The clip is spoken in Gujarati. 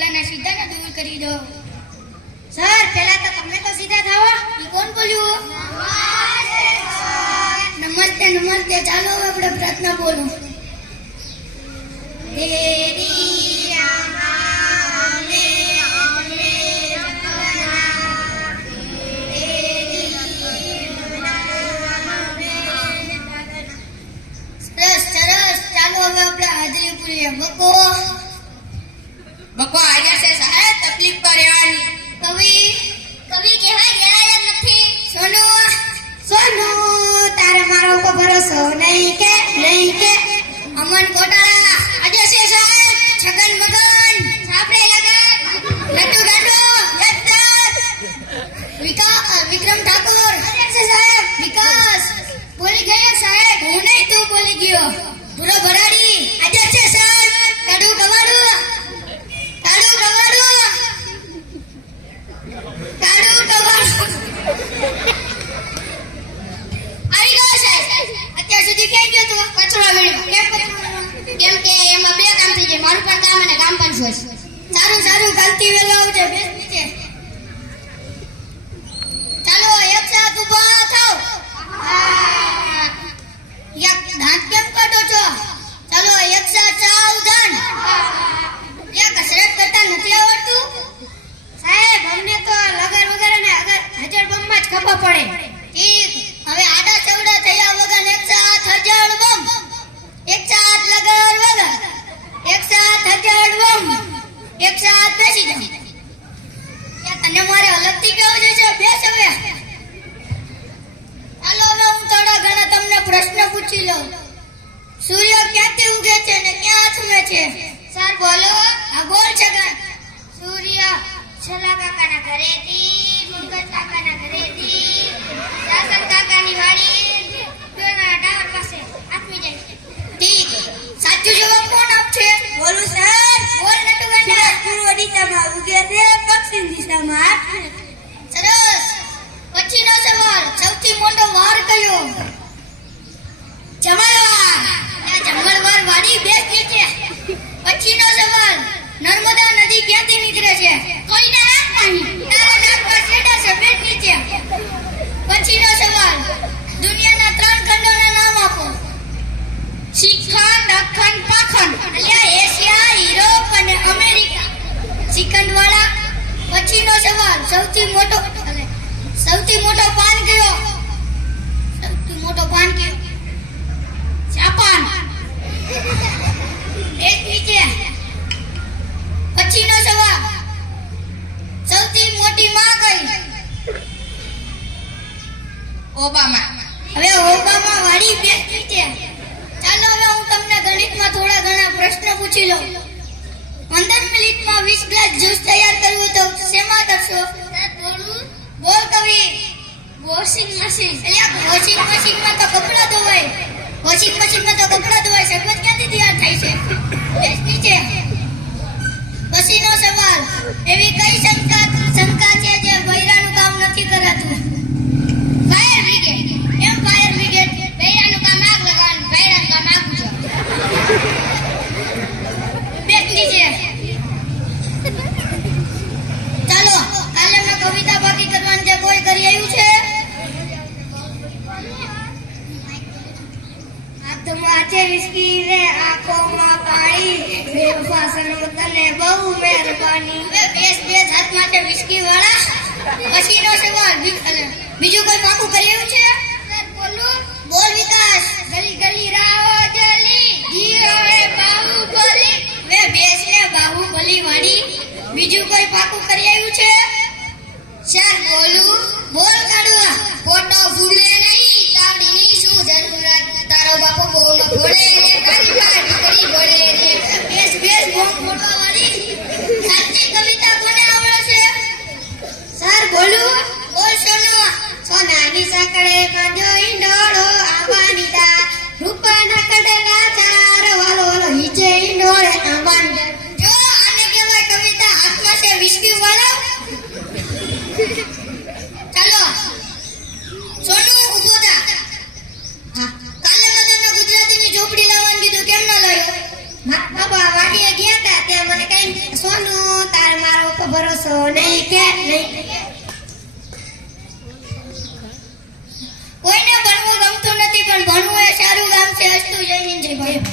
ઓલાના સીધાને દૂર કરી દો. સર પહેલા તો તમે તો સીધા થાઓ. એ કોણ બોલ્યું? નમસ્તે નમસ્તે. ચાલો હવે આપણે પ્રાર્થના બોલો. દેવી આમાને અમને સરસ સરસ. ચાલો હવે આપણે હાજરી પૂરીએ. બકો આવ્યા છે સાહેબ, તકલીફ તો રહેવાની. કવિ કવિ કહેવાય જણાય જ નથી. સોનુ સોનુ તારે મારો ઉપર ભરોસો નહીં કે અમન ગોટાળા આજે છે સાહેબ. છગન મગન સાપડે લગન લટ્ટુ ગાંડો વિક્રમ ઠાકોર આજે છે સાહેબ. વિકાસ બોલી ગયા સાહેબ. હું નહીં, તું બોલી ગયો. પૂરો ભરાડી આજે છે સાહેબ. કાડુ કવાડુ આવી ગયો સાહેબ. અત્યાર સુધી ક્યાં ગયો તું? કચરો વેણવા. કેમ કે એમાં બે કામ થઈ જાય, મારું પણ કામ અને કામ પણ છે. સારું કાલથી વહેલો આવજે. બેસ નીચે. ચાલો એક સાથ ઊભા થાવ. દાંત કેમ કાઢો છો? ચાલો એક સાથ સાવધાન. કસરત કરતા નથી આવડતું? સાહેબ અમને તો લગન વગર અને હજર બમમાં જ ખબર પડે. ઠીક. હવે આડા ચવડા થયા વગર એક સાથ હજાર બમ. એક સાથ લગર વગર. એક સાથ હજાર બમ. એક સાથ બેસી જાઓ. તને મારે અલગથી કેવું છે? બેસ હવે. ચાલો હવે હું થોડા ઘણા તમને પ્રશ્ન પૂછી લઉં. સૂર્ય ક્યાંથી ઉગે છે ને ક્યાં આથમે છે? સર બોલો. આ બોલ છે કાન. સૂર્ય છલા કાકાના ઘરેથી, પંકજ કાકાના ઘરેથી, દાસન કાકાની વાડી, ડોના ટાવર પાસે આથમી જાય છે. ઠીક. સાચું જવાબ કોણ આપશે? બોલું સર. બોલ નટુ ગાંડા. પૂર્વ દિશામાં ઉગે છે, પશ્ચિમ દિશામાં આથમે. સરસ. પછીનો સવાલ. સૌથી મોટો વાર કયો? જમણવાર. જમણવાર વાળી બેસ નીચે. પછીનો સવાલ. નર્મદા નદી ક્યાંથી નીકળે છે? કોઈના હાથ નહીં. તારા નાક પર છેડા છે. બેસ નીચે. પછીનો સવાલ. દુનિયાના 3 ખંડોના નામ આપો. શિખંડ, અખંડ, પાખંડ. અલ્યા એશિયા, યુરોપ અને અમેરિકા. શ્રીખંડ વાળા. પછીનો સવાલ. સૌથી મોટો પાન કયો? સૌથી મોટો પાન કયો? જાપાન. એક નીચે. પછીનો સવાલ. સૌથી મોટી માં કઈ? ઓબામા. હવે ઓબામા વાળી બેસ નીચે. ચાલો હવે હું તમને ગણિતમાં થોડા ઘણા પ્રશ્ન પૂછી લઉં. 15 મિનિટમાં 20 ગ્લાસ જ્યુસ તૈયાર કરવું તો શેમાં કરશો? બોલ કવિ. Washing machine. વોશિંગ મશીનમાં તો કપડાં ધોવાય. શરબત ક્યાંથી તૈયાર થાય છે? બેસ નીચે. પછીનો સવાલ. એવી કઈ શંકા છે જે બૈરાનું કામ નથી કરાતું? Fire brigade. કેમ ફાયર બ્રિગેડ? બૈરાનું કામ આગ લગાવવાનું, બૈરાનું કામ આગ બુઝાવવાનું. બેસ નીચે. ચાલો કાલે મેં કવિતા બાકી કરવાનું છે. કોઈ કરી આવ્યું છે? હાથમાં છે વિસ્કી ને આંખોમાં પાણી. બેવફા સનમ તને બહુ મહેરબાની. બેસ હાથમાં છે વિસ્કી વાળા. પછીનો સવાલ. બીજું કોઈ પાકું કરી આવ્યું છે? બોલ વિકાસ. ગલી ગલી રાહો જલી, જીઓ હે બાહુબલી. બેસ ને બાહુબલી વાળી. બીજું કોઈ પાકું કરી આવ્યું છે? સર બોલું. બોલ કાઢવા. ફોટો ફૂલે નહીં, તાવડીની શું જરૂરત? તારો બાપો બહુ ન ઘોડે ને તારી માં દીકરી ઘોડે રે. બેસ બોલ ફોટો વાળી. સાચી કવિતા કોને આવડે છે? સર બોલું. બોલ સોનુ. સોનાની સાંકળે બાંધ્યો ઈંડોળો, આવા તે મને કઈ સોનું તાર મારો ઉપર ભરોસો નહીં કે નહીં. કોઈને ભણવું ગમતું નથી પણ ભણવું એ સારું કામ છે. અસ્તુ જય હિન્દ જય ભારત.